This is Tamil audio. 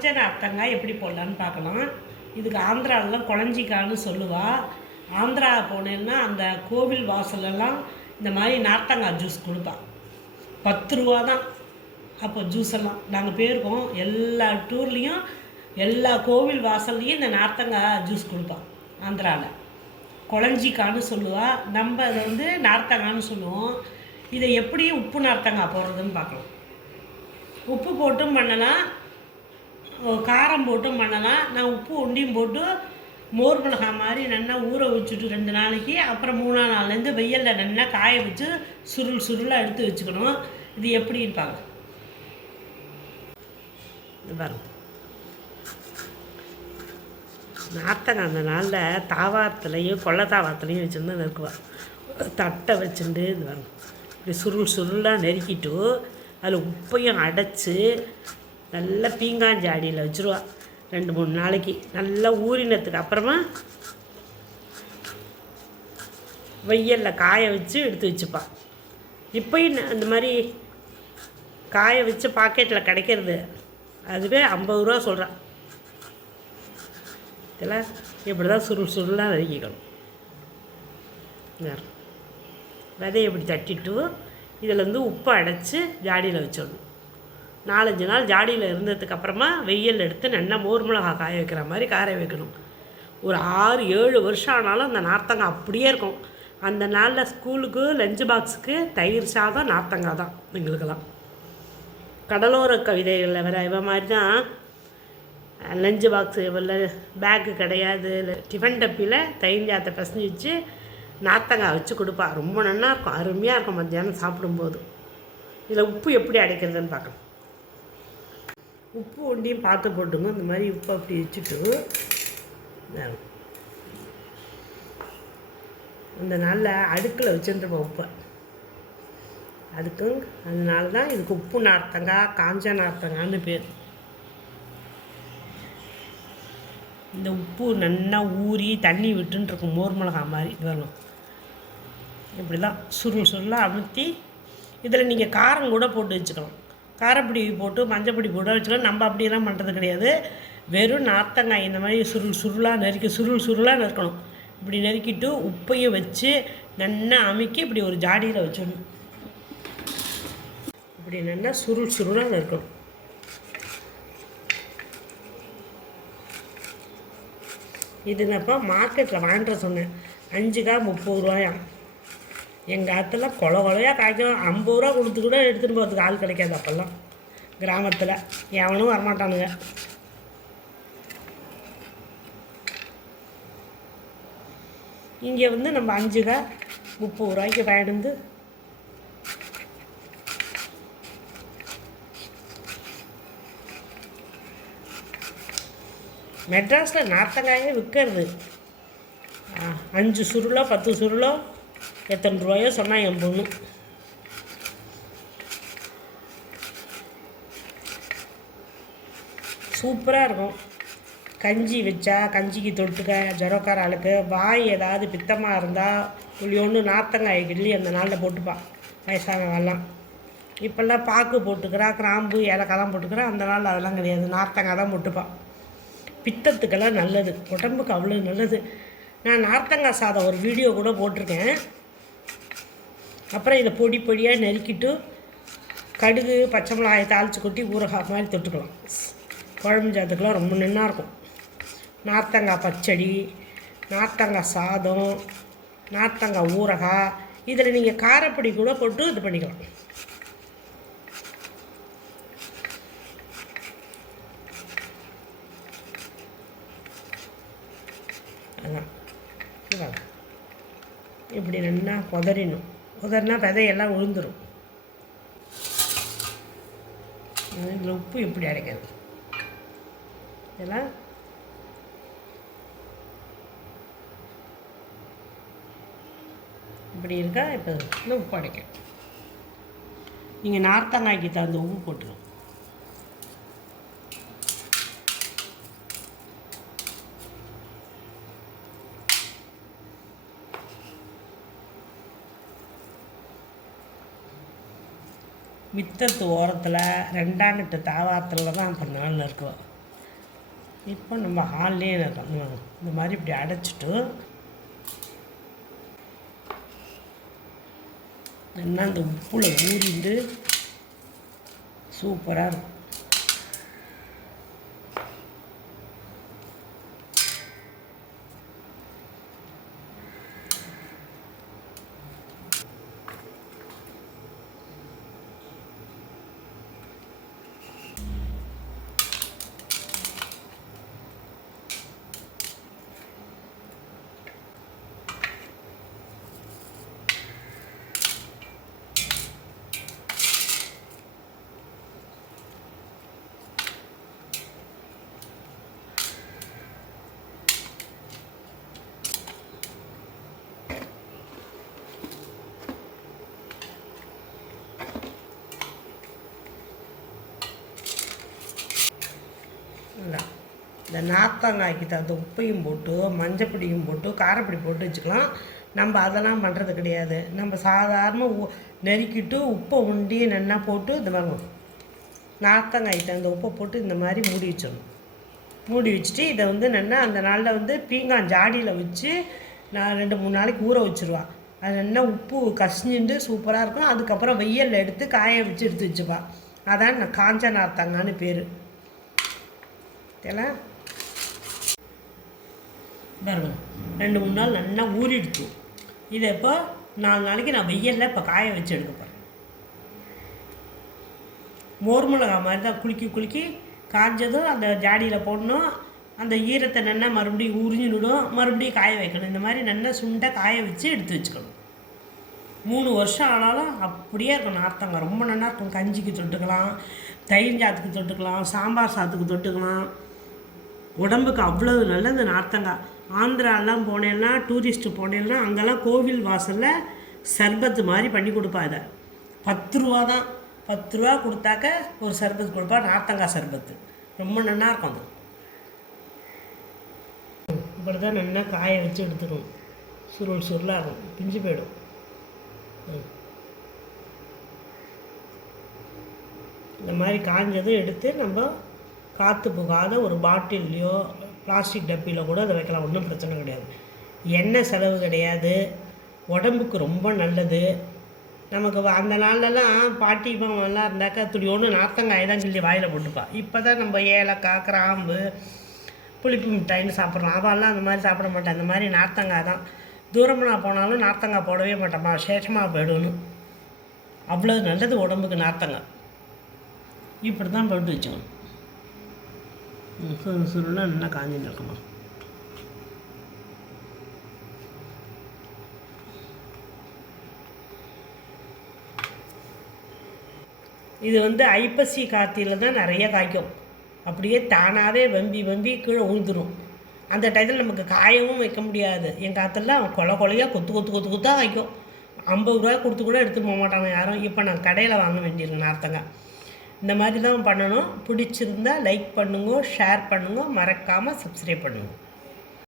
காஞ்ச நார்த்தங்காய் எப்படி போடலான்னு பார்க்கலாம். இதுக்கு ஆந்திராவிலாம் குழஞ்சிக்கான்னு சொல்லுவா. ஆந்திரா போனேன்னா அந்த கோவில் வாசலெல்லாம் இந்த மாதிரி நார்த்தங்காய் ஜூஸ் கொடுப்பான் பத்து ரூபா தான். அப்போ ஜூஸ் எல்லாம். நாங்கள் போயிருக்கோம். எல்லா டூர்லேயும் எல்லா கோவில் வாசல்லையும் இந்த நார்த்தங்காய் ஜூஸ் கொடுப்பான் ஆந்திராவில் குழஞ்சிக்கான்னு சொல்லுவாள் நம்ம அதை வந்து நார்த்தங்கான்னு சொல்லுவோம். இதை எப்படி உப்பு நார்த்தங்காய் போடுறதுன்னு பார்க்கலாம். உப்பு போட்டும் பண்ணலாம். காரம் போட்டும் பண்ணலாம் நான் உப்பு ஒண்டியும் போட்டு மோர் மிளகாய் மாதிரி நல்லா ஊற வச்சுட்டு ரெண்டு நாளைக்கு அப்புறம் மூணாம் நாள்லேருந்து வெயிலில் நல்லா காய வச்சு சுருள் சுருளாக எடுத்து வச்சுக்கணும். இது எப்படி இருப்பாங்க இது பாருங்க. நாத்தங்க அந்த நாளில் தாவாரத்துலேயும் கொள்ள தாவாரத்துலேயும் வச்சுருந்து நெருக்குவா தட்டை வச்சுட்டு இது பாருங்க. இப்படி சுருள் சுருளாக நெருக்கிட்டு அதில் உப்பையும் அடைச்சி நல்லா பீங்காஞ்சாடியில் வச்சுருவா. ரெண்டு மூணு நாளைக்கு. நல்லா ஊறினத்துக்கு அப்புறமா வெயிலில் காய வச்சு எடுத்து வச்சுப்பா. இப்போயும் அந்த மாதிரி காய வச்சு பாக்கெட்டில் கிடைக்கிறது. அதுவே ஐம்பது ரூபா சொல்கிறான் இதெல்லாம் இப்படி தான் சுருள் சுருளாக வதக்கிக்கணும் இங்க. விதையை இப்படி தட்டிட்டு இதில் வந்து உப்பை அடைச்சி ஜாடியில் வச்சிடணும். நாலஞ்சு நாள் ஜாடியில் இருந்ததுக்கு அப்புறமா வெயில் எடுத்து நல்லா மோர் மிளகா காய வைக்கிற மாதிரி காய வைக்கணும். ஒரு ஆறு ஏழு வருஷம் ஆனாலும் அந்த நார்த்தங்காய் அப்படியே இருக்கும். அந்த நாளில் ஸ்கூலுக்கு லஞ்சு பாக்ஸுக்கு தயிர் சாதம் நார்த்தங்காய் தான் எங்களுக்கெல்லாம். கடலோர கவிதைகளில் வர இவ மாதிரி தான் லஞ்சு பாக்ஸு இல்லை பேக்கு கிடையாது. இல்லை டிஃபன் டப்பியில் தயிர் சாதத்தை பசஞ்சு வச்சு நார்த்தங்காய் வச்சு கொடுப்பா. ரொம்ப நல்லா இருக்கும். அருமையாக இருக்கும் மத்தியானம் சாப்பிடும்போது. இதில் உப்பு எப்படி அடைக்கிறதுன்னு பார்க்கலாம். உப்பு ஒண்டியும் பார்த்து போட்டுங்க. இந்த மாதிரி உப்பு அப்படி வச்சுட்டு அந்த இந்த நாளில் அடுக்கில் வச்சுருப்போம் உப்பை. அதுக்கு அதனால தான் இதுக்கு உப்பு நார்த்தங்காய் காஞ்ச நார்த்தங்கான்னு பேர். இந்த உப்பு நல்லா ஊறி தண்ணி விட்டுன்னு இருக்கும் மோர் மிளகா மாதிரி வரும் வரணும் இப்படி தான் சுருள் சுருளாக அமுத்தி இதில் நீங்கள் காரம் கூட போட்டு வச்சுக்கலாம். காரப்பொடி போட்டு மஞ்சப்பொடி போட்டு வச்சுக்கலாம் நம்ம அப்படியெல்லாம் பண்ணுறது கிடையாது. வெறும் நார்த்தங்காய் இந்த மாதிரி சுருள் சுருளாக நறுக்கி சுருள் சுருளாக நறுக்கணும். இப்படி நறுக்கிட்டு உப்பையும் வச்சு நல்லா அமைக்கி இப்படி ஒரு ஜாடியில் வச்சிடணும். இப்படி நல்லா சுருள் சுருளாக நறுக்கணும். இது என்னப்பா மார்க்கெட்டில் வாங்கிட்டு சொன்னேன். அஞ்சு காய் முப்பது ரூபாயாம் எங்கள் ஆற்றுல கொல கொலையாக காய்க்கும். ஐம்பது ரூபா கொடுத்து கூட எடுத்துகிட்டு போகிறதுக்கு ஆள் கிடைக்காது அப்போல்லாம். கிராமத்தில். எவனும் வரமாட்டானுங்க. இங்கே வந்து நம்ம அஞ்சு காய் முப்பது ரூபாய்க்கு வாங்கிட்டு மெட்ராஸில் நார்த்தங்காயே விற்கிறது. அஞ்சு சுருளோ பத்து சுருளோ எத்தனை ரூபாயோ சொன்னால் என் பொண்ணு. சூப்பராக இருக்கும். கஞ்சி வச்சா கஞ்சிக்கு தொட்டுக்க ஜுரக்கார ஆளுக்கு வாய் ஏதாவது பித்தமாக இருந்தால் புளியோண்டு நாத்தங்காய் கிள்ளி அந்த நாளில் போட்டுப்பான் வயசானவெல்லாம். இப்போல்லாம் பாக்கு போட்டுக்கிறா கிராம்பு ஏலக்காய்லாம் போட்டுக்கிறா அந்த நாளில் அதெல்லாம் கிடையாது. நார்த்தங்காய் தான் போட்டுப்பான் பித்தத்துக்கெல்லாம் நல்லது. உடம்புக்கு அவ்வளோ நல்லது. நான் நார்த்தங்காய் சாதம் ஒரு வீடியோ கூட போட்டிருக்கேன். அப்புறம் இதை பொடி பொடியாக நறுக்கிட்டு கடுகு பச்சை மிளகாயை தாளித்து கொட்டி ஊறுகாய் மாதிரி தொட்டுக்கலாம். குழம்பு சாதத்துக்கெலாம் ரொம்ப நல்லா இருக்கும். நார்த்தங்காய் பச்சடி நார்த்தங்காய் சாதம் நார்த்தங்காய் ஊறகாய். இதில் நீங்கள் காரப்பொடி கூட போட்டு இது பண்ணிக்கலாம். அதான். இப்படி நல்லா உதறிணும் உதறினா விதையெல்லாம் விழுந்துடும் இதில் உப்பு இப்படி அடைக்கிறது இதெல்லாம் இப்படி இருக்கா? இப்போ உப்பு அடைக்கும் நீங்கள் நார்த்தங்காய்க்கு தகுந்த உப்பு போட்டுருவோம் மித்தத்து ஓரத்தில் ரெண்டாங்கட்டு தாவாரத்தில் தான் இப்போ நாள் இருக்கும். இப்போ நம்ம ஹால்லேயே இருக்கணும் இந்த மாதிரி இப்படி அடைச்சிட்டு என்ன அந்த உப்புல ஊறிந்து சூப்பராக இருக்கும் இல்லை இந்த நார்த்தங்காய்க்கு தகுந்த உப்பையும் போட்டு மஞ்சப்பொடியும் போட்டு காரப்பொடி போட்டு வச்சுக்கலாம். நம்ம அதெல்லாம் பண்ணுறது கிடையாது. நம்ம சாதாரண உ நெருக்கிட்டு உப்பை உண்டி நல்லா போட்டு இந்த மாதிரி நார்த்தங்காய் தகுந்த உப்பை போட்டு இந்த மாதிரி மூடி வச்சிடணும். மூடி வச்சுட்டு இதை வந்து நல்லா அந்த நாளில் வந்து பீங்கான் ஜாடியில் வச்சு நான் ரெண்டு மூணு நாளைக்கு ஊற வச்சுருவான் அது நல்லா உப்பு கசிஞ்சுட்டு சூப்பராக இருக்கும். அதுக்கப்புறம் வெயிலில் எடுத்து காய வச்சு எடுத்து வச்சுப்பா. அதான் நான் காஞ்ச நார்த்தங்கான்னு பேர். தெரியல பாருங்க ரெண்டு மூணு நாள் நல்லா ஊறிடுச்சு. இதை இப்போ நாலு நாளைக்கு நான் வெயிலில் இப்போ காய வச்சு எடுக்க போகிறேன் மோர் மிளகா மாதிரி தான் குலுக்கி குலுக்கி காஞ்சதும் அந்த ஜாடியில் போடணும். அந்த ஈரத்தை நல்லா மறுபடியும் உறிஞ்சிடும் மறுபடியும் காய வைக்கணும். இந்த மாதிரி நல்லா சுண்டை காய வச்சு எடுத்து வச்சுக்கணும். மூணு வருஷம் ஆனாலும் அப்படியே இருக்கும். நார்த்தங்க ரொம்ப நல்லா இருக்கும். கஞ்சிக்கு தொட்டுக்கலாம் தயிர் சாத்துக்கு தொட்டுக்கலாம் சாம்பார் சாத்துக்கு தொட்டுக்கலாம். உடம்புக்கு அவ்வளவு நல்லது நார்த்தங்காய் ஆந்திராலாம் போனேன்னா டூரிஸ்ட்டு போனேன்னா அங்கெல்லாம் கோவில் வாசலில் சர்பத்து மாதிரி பண்ணி கொடுப்பா இதை. பத்து ரூபா தான். பத்து ரூபா கொடுத்தாக்க ஒரு சர்பத் கொடுப்பா நார்த்தங்காய் சர்பத்து. ரொம்ப நல்லா இருக்கும் அது. இப்படி தான் நல்லா காய வச்சு எடுத்துக்கணும். சுருள் சுருளாகும். பிஞ்சு போயிடும். ம். இந்த மாதிரி காஞ்சதும் எடுத்து நம்ம காற்று புகாத ஒரு பாட்டில்லையோ பிளாஸ்டிக் டப்பியில் கூட அதை வைக்கலாம். ஒன்றும் பிரச்சனை கிடையாது. எண்ணெய் செலவு கிடையாது. உடம்புக்கு ரொம்ப நல்லது. நமக்கு வ- அந்த நாள்லலாம் பாட்டி மாமெல்லாம் இருந்தாக்கா துளியோன்னு ஒன்று நார்த்தங்காய் தான் சொல்லி வாயில் போட்டுப்பா. இப்போ தான் நம்ம ஏலக்காய் கிராம்பு புளிப்பு மிட்டாயின்னு சாப்பிட்றோம் அவெல்லாம் அந்த மாதிரி சாப்பிட மாட்டேன். அந்த மாதிரி நார்த்தங்காய் தான். தூரமாக போனாலும் நார்த்தங்காய் போடவே மாட்டேம்மா சேஷமாக போயிடணும் அவ்வளோ நல்லது உடம்புக்கு நார்த்தங்காய் இப்படி தான் போட்டு வச்சுக்கணும். சுரு சுருன்னா நல்லா காஞ்சின்னு இருக்குமா இது வந்து ஐப்பசி கார்த்தியில் தான் நிறைய காய்க்கும். அப்படியே தானாகவே வம்பி வம்பி கீழே உழுந்துடும் அந்த டயத்தில் நமக்கு காயவும் வைக்க முடியாது. என் காத்தெல்லாம் கொலை கொலையாக கொத்து கொத்து கொத்து கொத்தாக காய்க்கும். ஐம்பது ரூபா கொடுத்து கூட எடுத்துட்டு போக மாட்டாங்க யாரும். இப்போ நான் கடையில் வாங்க வேண்டியிருக்கு நார்த்தங்க இந்த மாதிரி தான் பண்ணணும். பிடிச்சிருந்தா லைக் பண்ணுங்க ஷேர் பண்ணுங்க. மறக்காமல் சப்ஸ்கிரைப் பண்ணுங்கள்